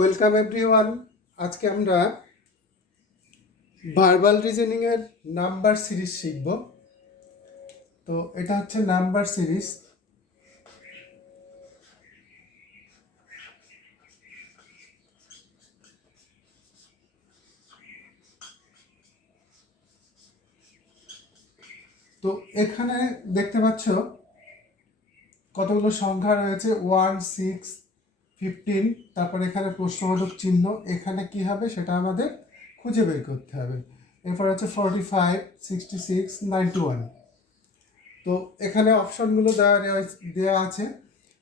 Welcome everyone. আজকে আমরা verbal reasoning এর নাম্বার সিরিজ শিখব। তো এটা হচ্ছে নাম্বার সিরিজ। তো এখানে দেখতে পাচ্ছ কতগুলো সংখ্যা রয়েছে, 1, 6, 15, তারপর এখানে প্রশ্নবোধক চিহ্ন। এখানে কি হবে সেটা আমাদের খুঁজে বের করতে হবে। এরপর হচ্ছে 45, 66, 91। তো এখানে অপশনগুলো দেওয়া আছে।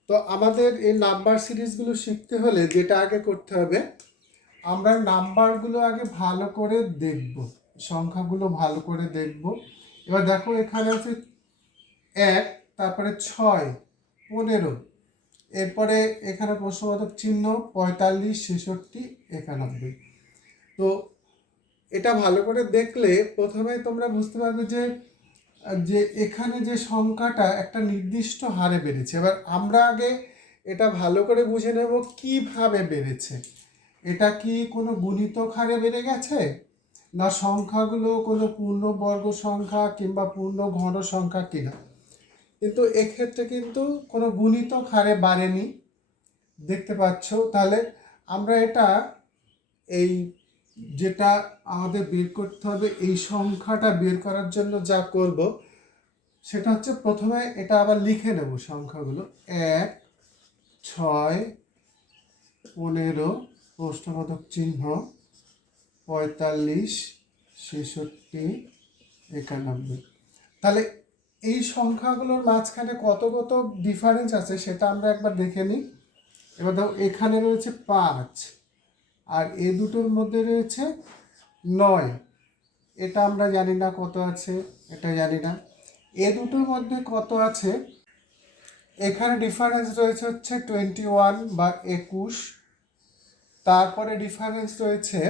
তো আমাদের এই নাম্বার সিরিজগুলো শিখতে হলে যেটা আগে করতে হবে, আমরা নাম্বারগুলো আগে ভালো করে দেখব, সংখ্যাগুলো ভালো করে দেখব। এবার দেখো এখানে আছে 1, তারপরে 6, 15, এরপরে এখানে প্রশ্নবোধক চিহ্ন 45, 66, 91। তো এটা ভালো করে দেখলে প্রথমে তোমরা বুঝতে পারবে যে এখানে যে সংখ্যাটা একটা নির্দিষ্ট হারে বেড়েছে। এবার আমরা আগে এটা ভালো করে বুঝে নেব কিভাবে বেড়েছে। এটা কি কোনো গুণিতক হারে বেড়ে গেছে, না সংখ্যাগুলো কোনো পূর্ণবর্গ সংখ্যা কিংবা পূর্ণ ঘন সংখ্যা কিনা। কিন্তু এক্ষেত্রে কিন্তু কোনো গুণিতক হারে বাড়েনি, দেখতে পাচ্ছ। তাহলে আমরা এই যেটা আমাদের বের করতে হবে, এই সংখ্যাটা বের করার জন্য যা করব সেটা হচ্ছে প্রথমে এটা আবার লিখে নেব সংখ্যাগুলো। 1, 6, 15, প্রশ্নবোধক চিহ্ন 45, 66, 91। তাহলে এই সংখ্যাগুলোর মাঝখানে কত কত ডিফারেন্স আছে সেটা আমরা একবার দেখে নিই। এবার দেখো এখানে রয়েছে 5, আর এই দুটোর মধ্যে রয়েছে 9। এটা আমরা জানি না কত আছে, এটা জানি না। এ দুটোর মধ্যে কত আছে, এখানে ডিফারেন্স রয়েছে হচ্ছে 21 বা 21। তারপরে ডিফারেন্স রয়েছে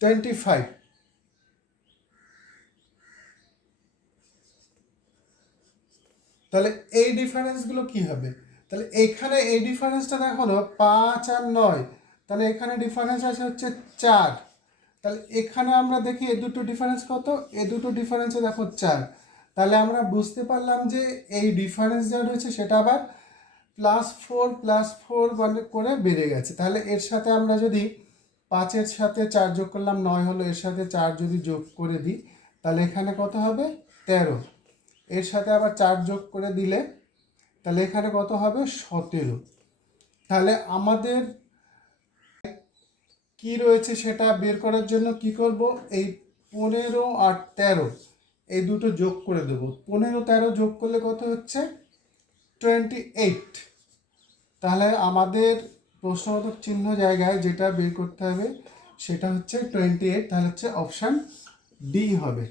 25। তাহলে এই ডিফারেন্সগুলো কি হবে? তাহলে এখানে এই ডিফারেন্সটা দেখো না, 5 আর 9, তাহলে এখানে ডিফারেন্স আছে হচ্ছে 4। তাহলে এখানে আমরা দেখি এ দুটো ডিফারেন্স কত, এ দুটো ডিফারেন্সে দেখো 4। তাহলে আমরা বুঝতে পারলাম যে এই ডিফারেন্স যা রয়েছে সেটা আবার +4 মানে করে বেড়ে গেছে। তাহলে এর সাথে আমরা যদি 5-এর সাথে 4 যোগ করলাম 9 হলো, এর সাথে 4 যদি যোগ করে দিই তাহলে এখানে কত হবে, 13। এর সাথে আবার 4 যোগ করে দিলে তাহলে এখানে কত হবে, 17। তাহলে আমাদের কি রয়েছে সেটা বের করার জন্য কি করব, এই 15 আর 13 এই দুটো যোগ করে দেব। 15, 13 যোগ করলে কত হচ্ছে, 28। তাহলে আমাদের প্রশ্নবোধক চিহ্ন জায়গায় যেটা বের করতে হবে সেটা হচ্ছে 28। তাহলে হচ্ছে অপশান ডি হবে।